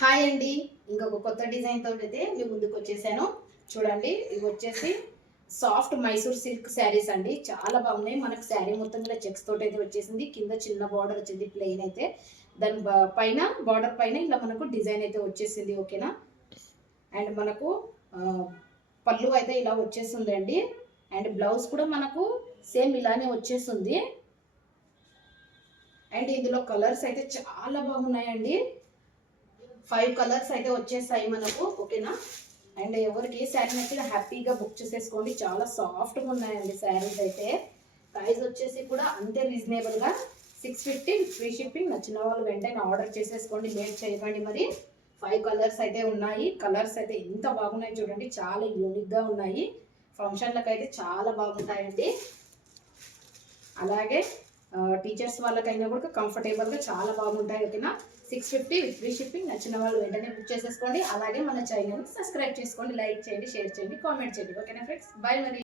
Hi అండి, ఇంకొక కొత్త డిజైన్ తోటి అయితే మీ ముందుకు వచ్చేసాను. చూడండి, ఇవి వచ్చేసి సాఫ్ట్ మైసూర్ సిల్క్ శారీస్ అండి. చాలా బాగున్నాయి. మనకు శారీ మొత్తం ఇలా చెక్స్ తోటి అయితే వచ్చేసింది. కింద చిన్న బార్డర్ వచ్చింది ప్లెయిన్ అయితే. దాని పైన బార్డర్ పైన ఇలా మనకు డిజైన్ అయితే వచ్చేసింది. ఓకేనా. అండ్ మనకు పళ్ళు అయితే ఇలా వచ్చేస్తుంది అండి. అండ్ బ్లౌజ్ కూడా మనకు సేమ్ ఇలానే వచ్చేస్తుంది. అండ్ ఇందులో కలర్స్ అయితే చాలా బాగున్నాయండి. 5 కలర్స్ అయితే వచ్చేసాయి మనకు. ఓకేనా. అండ్ ఎవరికి ఏ శారీ నచ్చినా హ్యాపీగా బుక్ చేసేసుకోండి. చాలా సాఫ్ట్గా ఉన్నాయండి శారీస్ అయితే. ప్రైస్ వచ్చేసి కూడా అంతే రీజనబుల్గా 650 ఫ్రీ షిప్పింగ్. నచ్చిన వాళ్ళు వెంటనే ఆర్డర్ చేసేసుకోండి, లేట్ చేయకండి. మరి 5 కలర్స్ అయితే ఉన్నాయి. కలర్స్ అయితే ఎంత బాగున్నాయి చూడండి, చాలా యూనిక్గా ఉన్నాయి. ఫంక్షన్లకు అయితే చాలా బాగుంటాయండి. అలాగే టీచర్స్ వాళ్ళకైనా కూడా కంఫర్టబుల్గా చాలా బాగుంటాయి. ఓకేనా. 650 విత్ ఫ్రీ షిప్పింగ్. నచ్చిన వాళ్ళు వెంటనే బుక్ చేసేసుకోండి. అలాగే మన ఛానల్ని సబ్స్క్రైబ్ చేసుకోండి, లైక్ చేయండి, షేర్ చేయండి, కామెంట్ చేయండి. ఓకేనా ఫ్రెండ్స్, బాయ్ మరి.